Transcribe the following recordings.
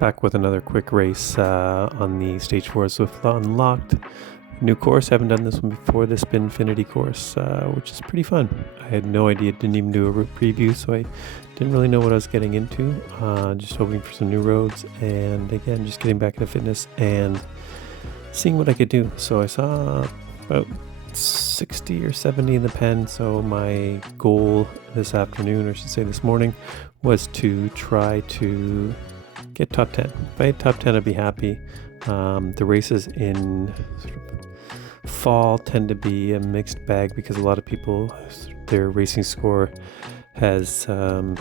Back with another quick race on the Stage 4 Zwift+unlocked. New course, haven't done this one before, the Spinfinity course, which is pretty fun. I had no idea, didn't even do a route preview, so I didn't really know what I was getting into. Just hoping for some new roads, and again, just getting back into fitness and seeing what I could do. So I saw about 60 or 70 in the pen, so my goal this afternoon, or I should say this morning, was to try to get top 10. If I had top 10, I'd be happy. The races in sort of fall tend to be a mixed bag because a lot of people, their racing score has, I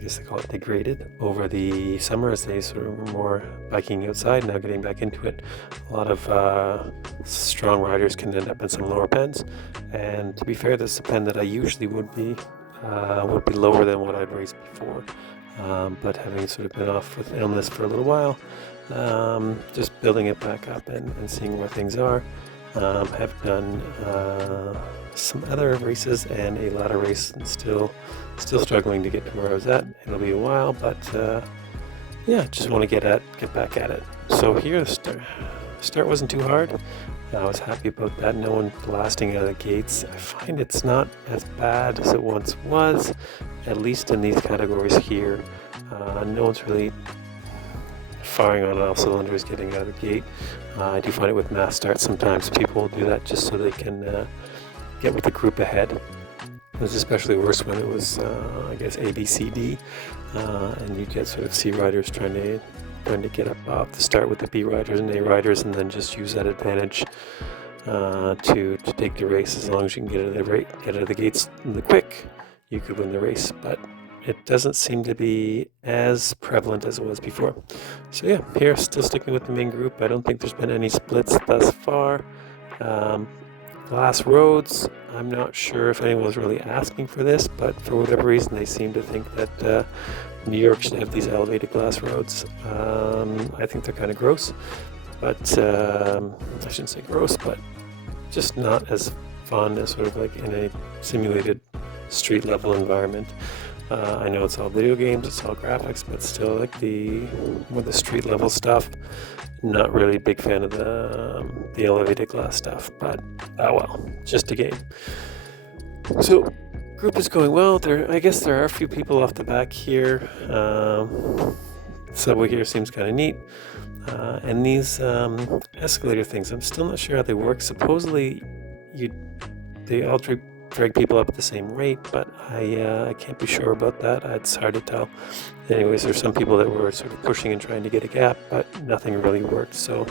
guess they call it degraded over the summer as they sort of were more biking outside, now getting back into it. A lot of strong riders can end up in some lower pens, and to be fair, this is a pen that I usually would be lower than what I'd raced before. But having sort of been off with illness for a little while, just building it back up and seeing where things are. Have done some other races and a ladder race, and still struggling to get to where I was at. It'll be a while, but yeah, just want to get back at it. So here, the start wasn't too hard. I was happy about that. No one blasting out of the gates. I find it's not as bad as it once was, at least in these categories here. No one's really firing on all cylinders getting out of the gate. I do find it with mass starts sometimes people will do that just so they can get with the group ahead. It was especially worse when it was, I guess, A, B, C, D, and you get sort of C riders trying to get up off the start with the B riders and A riders, and then just use that advantage to take the race. As long as you can get out of the gates in the quick, you could win the race. But it doesn't seem to be as prevalent as it was before. So yeah, here still sticking with the main group. I don't think there's been any splits thus far. Glass roads, I'm not sure if anyone was really asking for this, but for whatever reason they seem to think that New York should have these elevated glass roads. I think they're kind of gross, but I shouldn't say gross, but just not as fun as sort of like in a simulated street level environment. I know it's all video games, it's all graphics, but still, like the street level stuff, not really a big fan of the elevated glass stuff, but oh well, just a game. So group is going well. I guess there are a few people off the back here. Subway here seems kind of neat. And these escalator things, I'm still not sure how they work. Supposedly they all drag people up at the same rate, but I can't be sure about that. It's hard to tell. Anyways, there's some people that were sort of pushing and trying to get a gap, but nothing really worked. So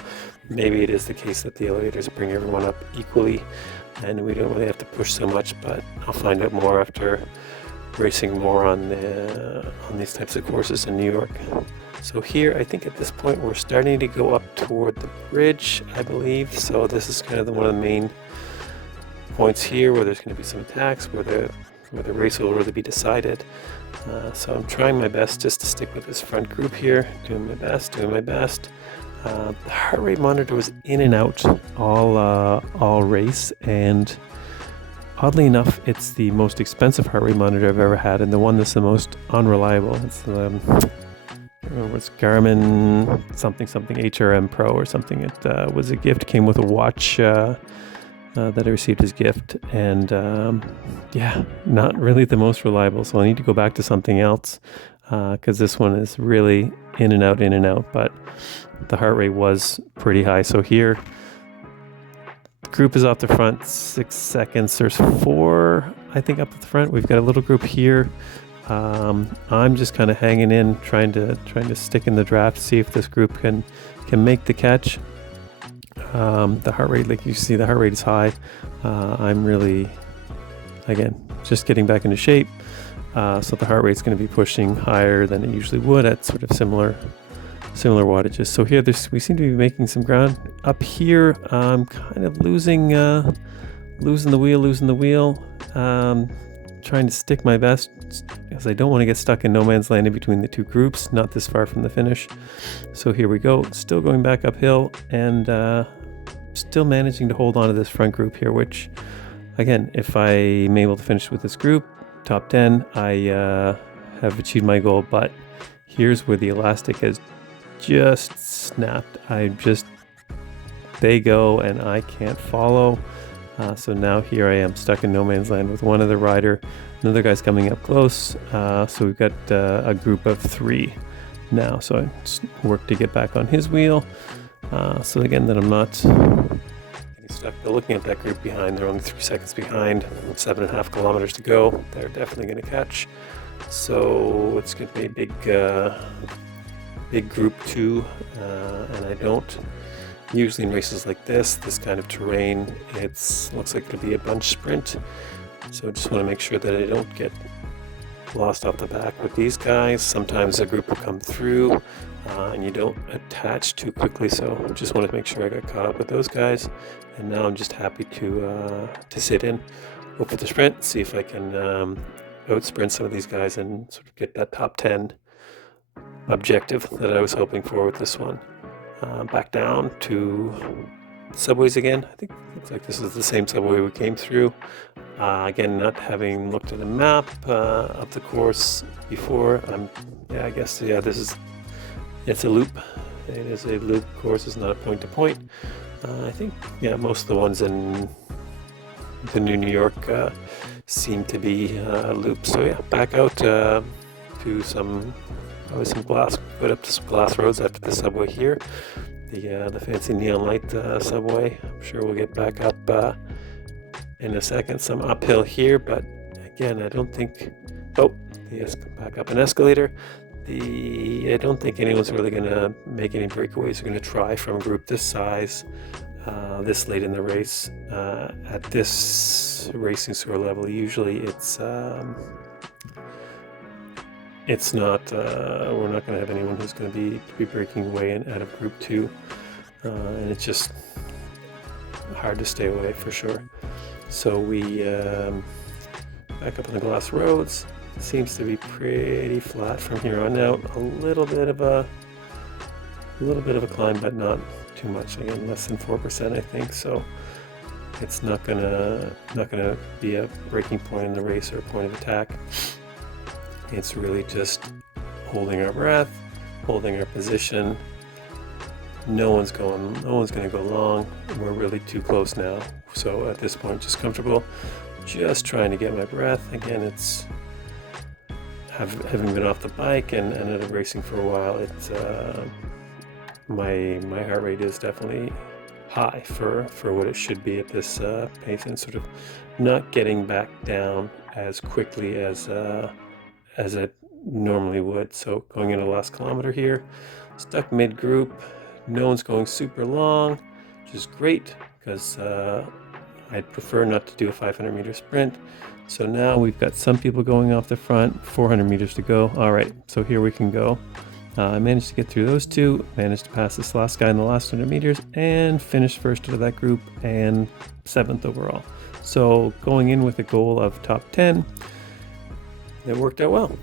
maybe it is the case that the elevators bring everyone up equally, and we don't really have to push so much. But I'll find out more after racing more on these types of courses in New York. So here, I think at this point we're starting to go up toward the bridge, I believe. So this is kind of one of the main points here where there's going to be some attacks, where the race will really be decided. So I'm trying my best just to stick with this front group here, doing my best. The heart rate monitor was in and out all race, and oddly enough, it's the most expensive heart rate monitor I've ever had, and the one that's the most unreliable. It's I don't remember, it's Garmin something HRM Pro or something. It was a gift, came with a watch that I received as gift, and yeah, not really the most reliable, so I need to go back to something else because this one is really in and out, but the heart rate was pretty high. So here, group is off the front, 6 seconds. There's 4, I think, up at the front. We've got a little group here. I'm just kind of hanging in, trying to stick in the draft, see if this group can make the catch. The heart rate, like you see, the heart rate is high. I'm really, again, just getting back into shape. So the heart rate's going to be pushing higher than it usually would at sort of similar wattages. So here, we seem to be making some ground. Up here, I'm kind of losing the wheel. Trying to stick my best because I don't want to get stuck in no man's land in between the two groups, not this far from the finish. So here we go, still going back uphill, and still managing to hold on to this front group here, which, again, if I'm able to finish with this group, top 10, I have achieved my goal. But here's where the elastic has just snapped. They go and I can't follow. So now here I am stuck in no man's land with one other rider. Another guy's coming up close. So we've got a group of 3 now. So I just work to get back on his wheel. So again, that I'm not getting stuck. But looking at that group behind, they're only 3 seconds behind. 7.5 kilometers to go. They're definitely going to catch. So it's going to be a big group 2. And I don't usually in races like this kind of terrain, looks like it'll be a bunch sprint. So I just want to make sure that I don't get lost off the back with these guys. Sometimes a group will come through and you don't attach too quickly. So I just wanted to make sure I got caught up with those guys. And now I'm just happy to sit in, go for the sprint, see if I can out sprint some of these guys and sort of get that top 10 objective that I was hoping for with this one. Back down to subways again. I think it looks like this is the same subway we came through. Again, not having looked at a map of the course before. It's a loop. It is a loop course. It's not a point to point. I think most of the ones in the New York seem to be loops. So back out to some glass, put up to some glass roads after the subway here. The fancy neon light subway. I'm sure we'll get back up in a second. Some uphill here, but again, I don't think. Back up an escalator. I don't think anyone's really going to make any breakaways. We're going to try from a group this size, this late in the race. At this racing score level, usually it's not, we're not going to have anyone who's going to be breaking away out of group 2. And it's just hard to stay away for sure. So we back up on the glass roads. Seems to be pretty flat from here on out. A little bit of a climb, but not too much. Again, less than 4%, I think. So it's not gonna be a breaking point in the race or a point of attack. It's really just holding our breath, holding our position. No one's going to go long. We're really too close now. So at this point, just comfortable, just trying to get my breath. Again, it's having been off the bike and out of racing for a while. It's my heart rate is definitely high for what it should be at this pace, and sort of not getting back down as quickly as it normally would. So going into the last kilometer here, stuck mid-group. No one's going super long, which is great because I'd prefer not to do a 500 meter sprint. So now we've got some people going off the front, 400 meters to go. All right, so here we can go. I managed to get through those 2, managed to pass this last guy in the last 100 meters, and finished first out of that group and 7th overall. So going in with a goal of top 10, it worked out well.